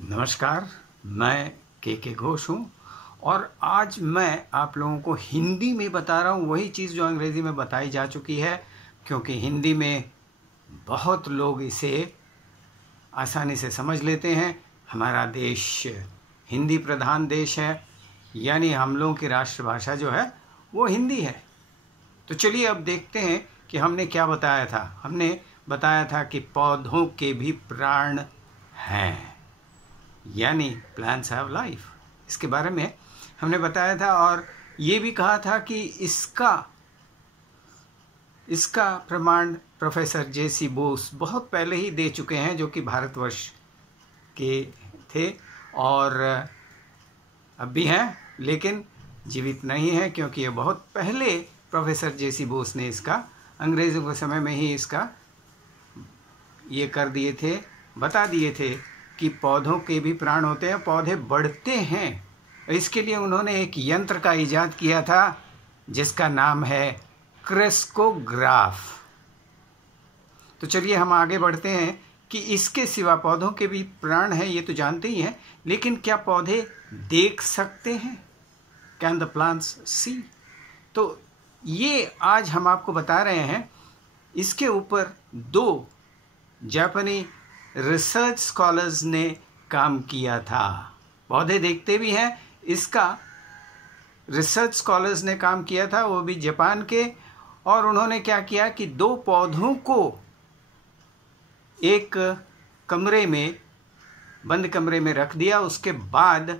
नमस्कार, मैं के घोष हूँ और आज मैं आप लोगों को हिंदी में बता रहा हूँ वही चीज़ जो अंग्रेज़ी में बताई जा चुकी है, क्योंकि हिंदी में बहुत लोग इसे आसानी से समझ लेते हैं। हमारा देश हिंदी प्रधान देश है, यानी हम लोगों की राष्ट्रभाषा जो है वो हिंदी है। तो चलिए अब देखते हैं कि हमने क्या बताया था। हमने बताया था कि पौधों के भी प्राण हैं, यानी प्लांट्स हैव लाइफ। इसके बारे में हमने बताया था और ये भी कहा था कि इसका प्रमाण प्रोफेसर जे.सी. बोस बहुत पहले ही दे चुके हैं, जो कि भारतवर्ष के थे और अब भी हैं, लेकिन जीवित नहीं है, क्योंकि ये बहुत पहले प्रोफेसर जे.सी. बोस ने इसका अंग्रेज़ों के समय में ही इसका ये कर दिए थे, बता दिए थे कि पौधों के भी प्राण होते हैं, पौधे बढ़ते हैं। इसके लिए उन्होंने एक यंत्र का इजाद किया था जिसका नाम है क्रेस्कोग्राफ। तो चलिए हम आगे बढ़ते हैं कि इसके सिवा पौधों के भी प्राण हैं, ये तो जानते ही हैं, लेकिन क्या पौधे देख सकते हैं? कैन द प्लांट्स सी? तो ये आज हम आपको बता रहे हैं। इसके ऊपर 2 जापानी रिसर्च स्कॉलर्स ने काम किया था। पौधे देखते भी हैं, इसका रिसर्च स्कॉलर्स ने काम किया था, वो भी जापान के। और उन्होंने क्या किया कि 2 पौधों को एक कमरे में, बंद कमरे में रख दिया। उसके बाद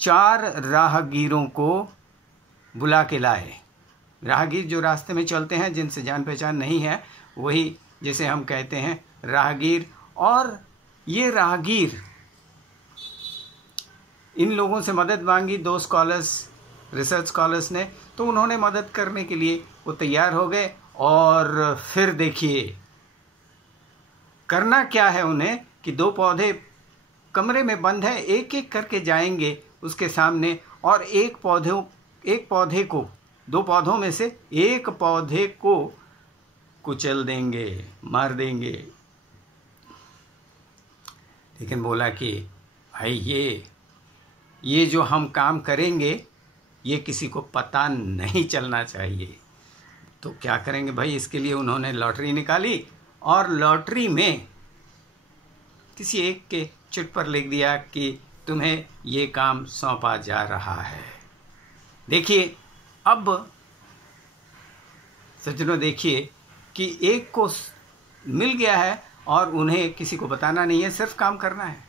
4 राहगीरों को बुला के लाए। राहगीर जो रास्ते में चलते हैं, जिनसे जान पहचान नहीं है, वही जिसे हम कहते हैं राहगीर। और ये राहगीर इन लोगों से मदद मांगी, 2 स्कॉलर्स, रिसर्च स्कॉलर्स ने। तो उन्होंने मदद करने के लिए वो तैयार हो गए। और फिर देखिए करना क्या है उन्हें कि 2 पौधे कमरे में बंद है, एक एक करके जाएंगे उसके सामने और एक पौधे को, 2 पौधों में से एक पौधे को कुचल देंगे, मार देंगे। लेकिन बोला कि भाई ये जो हम काम करेंगे ये किसी को पता नहीं चलना चाहिए। तो क्या करेंगे भाई? इसके लिए उन्होंने लॉटरी निकाली और लॉटरी में किसी एक के चिट पर लिख दिया कि तुम्हें ये काम सौंपा जा रहा है। देखिए अब सज्जनों, देखिए कि एक को मिल गया है और उन्हें किसी को बताना नहीं है, सिर्फ काम करना है।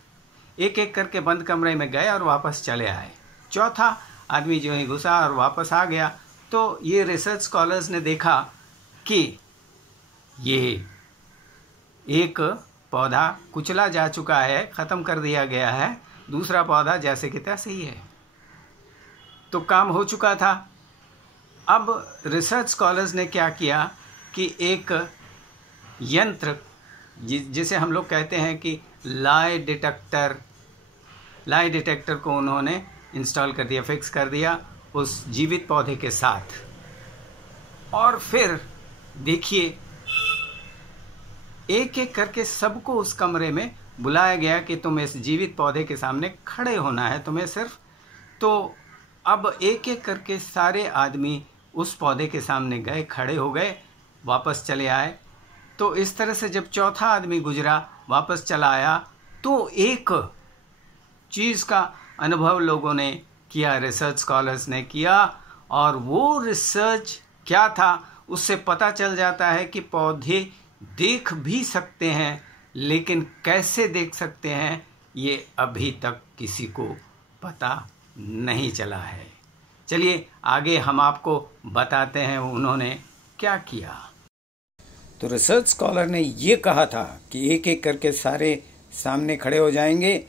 एक एक करके बंद कमरे में गए और वापस चले आए। चौथा आदमी जो है घुसा और वापस आ गया। तो ये रिसर्च स्कॉलर्स ने देखा कि ये एक पौधा कुचला जा चुका है, ख़त्म कर दिया गया है, दूसरा पौधा जैसे कि तैसे ही है। तो काम हो चुका था। अब रिसर्च स्कॉलर्स ने क्या किया कि एक यंत्र, जिसे हम लोग कहते हैं कि लाई डिटेक्टर को उन्होंने इंस्टॉल कर दिया, फिक्स कर दिया उस जीवित पौधे के साथ। और फिर देखिए एक एक करके सबको उस कमरे में बुलाया गया कि तुम्हें इस जीवित पौधे के सामने खड़े होना है, तुम्हें सिर्फ। तो अब एक एक करके सारे आदमी उस पौधे के सामने गए, खड़े हो गए, वापस चले आए। तो इस तरह से जब चौथा आदमी गुजरा, वापस चला आया, तो एक चीज़ का अनुभव लोगों ने किया, रिसर्च स्कॉलर्स ने किया। और वो रिसर्च क्या था, उससे पता चल जाता है कि पौधे देख भी सकते हैं, लेकिन कैसे देख सकते हैं ये अभी तक किसी को पता नहीं चला है। चलिए आगे हम आपको बताते हैं उन्होंने क्या किया। तो रिसर्च स्कॉलर ने ये कहा था कि एक एक करके सारे सामने खड़े हो जाएंगे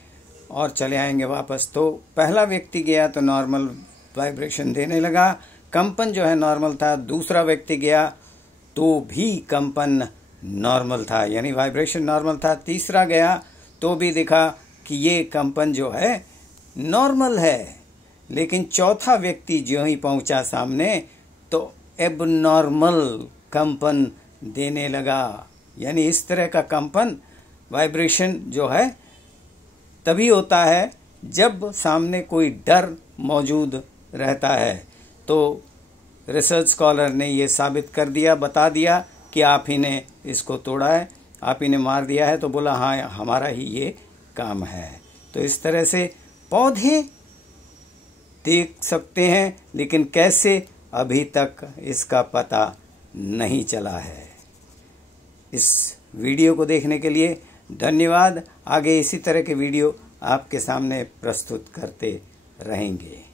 और चले आएंगे वापस। तो पहला व्यक्ति गया तो नॉर्मल वाइब्रेशन देने लगा, कंपन जो है नॉर्मल था। दूसरा व्यक्ति गया तो भी कंपन नॉर्मल था, यानी वाइब्रेशन नॉर्मल था। तीसरा गया तो भी दिखा कि ये कंपन जो है नॉर्मल है। लेकिन चौथा व्यक्ति जो ही पहुंचा सामने तो एबनॉर्मल कंपन देने लगा, यानी इस तरह का कंपन, वाइब्रेशन जो है तभी होता है जब सामने कोई डर मौजूद रहता है। तो रिसर्च स्कॉलर ने ये साबित कर दिया, बता दिया कि आप ही ने इसको तोड़ा है, आप ही ने मार दिया है। तो बोला हाँ, हमारा ही ये काम है। तो इस तरह से पौधे देख सकते हैं, लेकिन कैसे, अभी तक इसका पता नहीं चला है। इस वीडियो को देखने के लिए धन्यवाद। आगे इसी तरह के वीडियो आपके सामने प्रस्तुत करते रहेंगे।